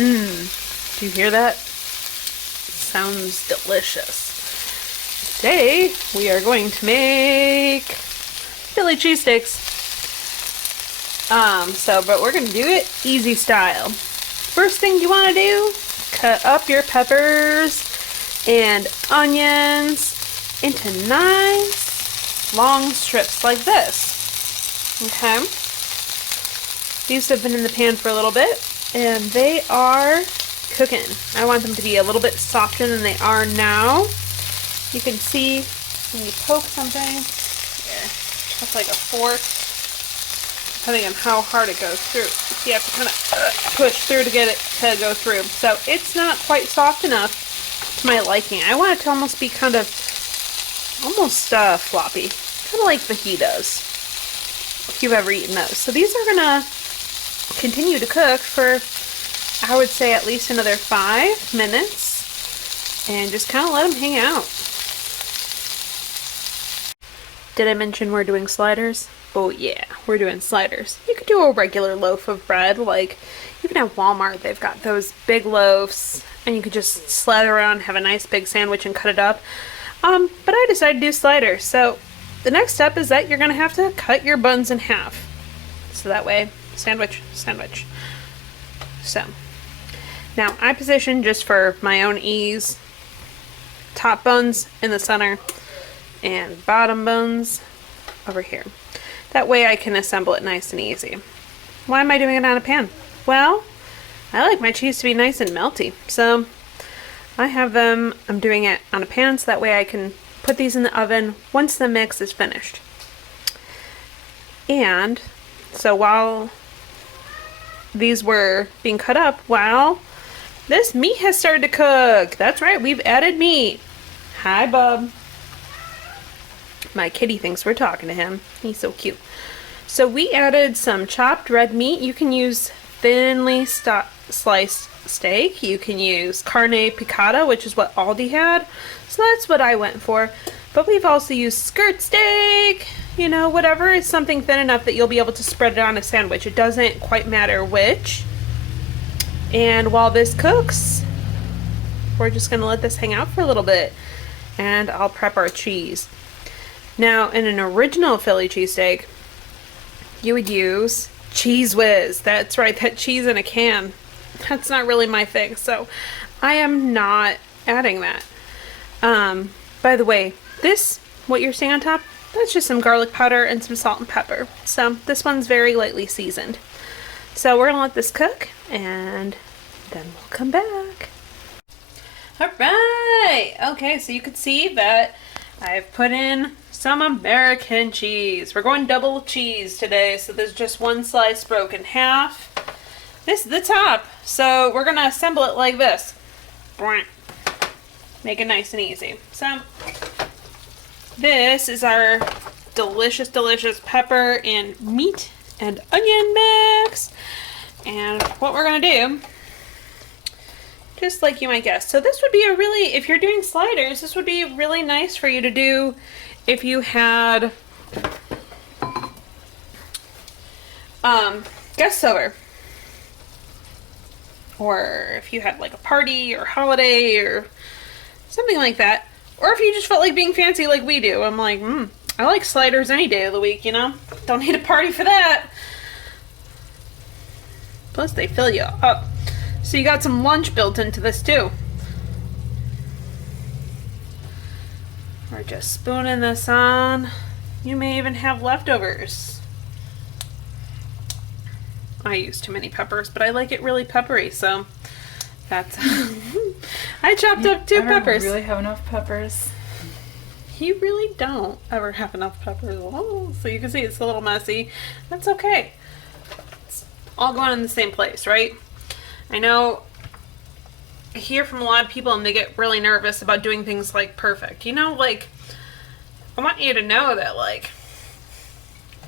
Do you hear that? Sounds delicious. Today we are going to make Philly cheesesteaks. But we're gonna do it easy style. First thing you want to do, cut up your peppers and onions into nice long strips like this. Okay. These have been in the pan for a little bit and they are cooking. I want them to be a little bit softer than they are now. You can see when you poke something, here, that's like a fork, depending on how hard it goes through. You have to kind of push through to get it to go through. So it's not quite soft enough to my liking. I want it to almost be kind of, almost floppy. Kind of like fajitas, if you've ever eaten those. So these are gonna continue to cook for, I would say, at least another 5 minutes. And just kind of let them hang out. Did I mention we're doing sliders? Oh yeah, we're doing sliders. You could do a regular loaf of bread, like even at Walmart they've got those big loaves and you could just slather around, have a nice big sandwich and cut it up. But I decided to do sliders. So the next step is that you're gonna have to cut your buns in half. So that way, sandwich, sandwich. So now I position, just for my own ease, top buns in the center and bottom buns over here. That way I can assemble it nice and easy. Why am I doing it on a pan? Well, I like my cheese to be nice and melty. So I have them, I'm doing it on a pan so that way I can put these in the oven once the mix is finished. And so while these were being cut up, well, this meat has started to cook. That's right, we've added meat. Hi, bub. My kitty thinks we're talking to him. He's so cute. So we added some chopped red meat. You can use thinly sliced steak. You can use carne picada, which is what Aldi had. So that's what I went for. But we've also used skirt steak. You know, whatever is something thin enough that you'll be able to spread it on a sandwich. It doesn't quite matter which. And while this cooks, we're just going to let this hang out for a little bit. And I'll prep our cheese. Now, in an original Philly cheesesteak, you would use Cheese Whiz. That's right, that cheese in a can. That's not really my thing, so I am not adding that. By the way, this, what you're seeing on top, that's just some garlic powder and some salt and pepper. So this one's very lightly seasoned. So we're gonna let this cook, and then we'll come back. All right, okay, so you can see that I've put in some American cheese. We're going double cheese today, so there's just one slice broken in half. This is the top, so we're gonna assemble it like this. Make it nice and easy. So this is our delicious, delicious pepper and meat and onion mix. And what we're gonna do, just like you might guess. So this would be a really, if you're doing sliders, this would be really nice for you to do if you had guests over. Or if you had like a party or holiday or something like that. Or if you just felt like being fancy like we do. I'm like, I like sliders any day of the week, you know? Don't need a party for that. Plus they fill you up. So you got some lunch built into this too. We're just spooning this on. You may even have leftovers. I use too many peppers, but I like it really peppery, so that's... I chopped up 2 peppers. You really have enough peppers? You really don't ever have enough peppers. Oh, so you can see it's a little messy. That's okay. It's all going in the same place, right? I know I hear from a lot of people and they get really nervous about doing things like perfect. You know, like, I want you to know that, like,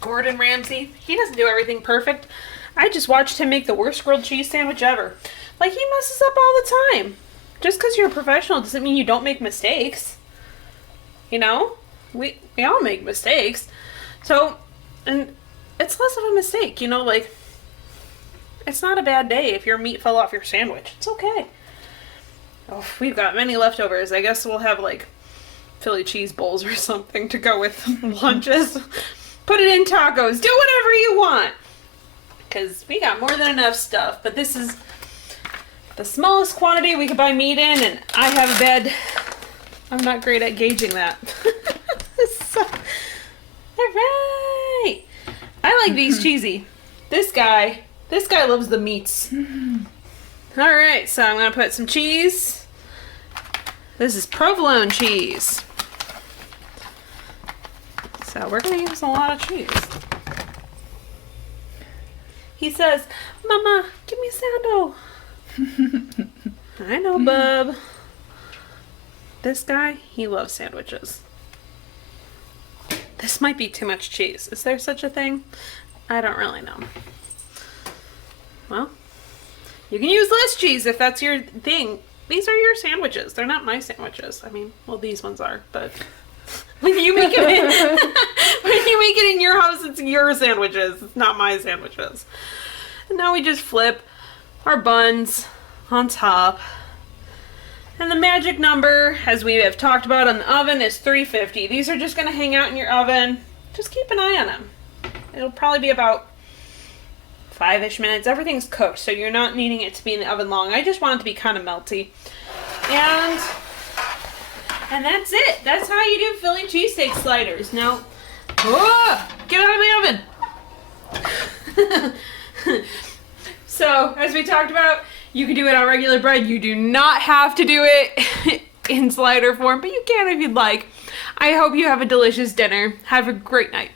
Gordon Ramsay, he doesn't do everything perfect. I just watched him make the worst grilled cheese sandwich ever. Like, he messes up all the time. Just because you're a professional doesn't mean you don't make mistakes. You know? We all make mistakes. So, and it's less of a mistake, you know, like, It's not a bad day if your meat fell off your sandwich. It's okay. Oh, we've got many leftovers. I guess we'll have like Philly cheese bowls or something to go with lunches. Put it in tacos. Do whatever you want. Because we got more than enough stuff. But this is the smallest quantity we could buy meat in. And I have a bad... I'm not great at gauging that. So, alright. I like these cheesy. This guy loves the meats. Alright, so I'm going to put some cheese. This is provolone cheese. So we're going to use a lot of cheese. He says, Mama, give me a sando. I know, bub. This guy, he loves sandwiches. This might be too much cheese. Is there such a thing? I don't really know. Well, you can use less cheese if that's your thing. These are your sandwiches. They're not my sandwiches. I mean, well, these ones are, but when you make it in your house, it's your sandwiches. It's not my sandwiches. And now we just flip our buns on top. And the magic number, as we have talked about on the oven, is 350. These are just going to hang out in your oven. Just keep an eye on them. It'll probably be about 5-ish minutes. Everything's cooked, so you're not needing it to be in the oven long. I just want it to be kind of melty. And that's it. That's how you do Philly cheesesteak sliders. Now, get out of the oven. So, as we talked about, you can do it on regular bread. You do not have to do it in slider form, but you can if you'd like. I hope you have a delicious dinner. Have a great night.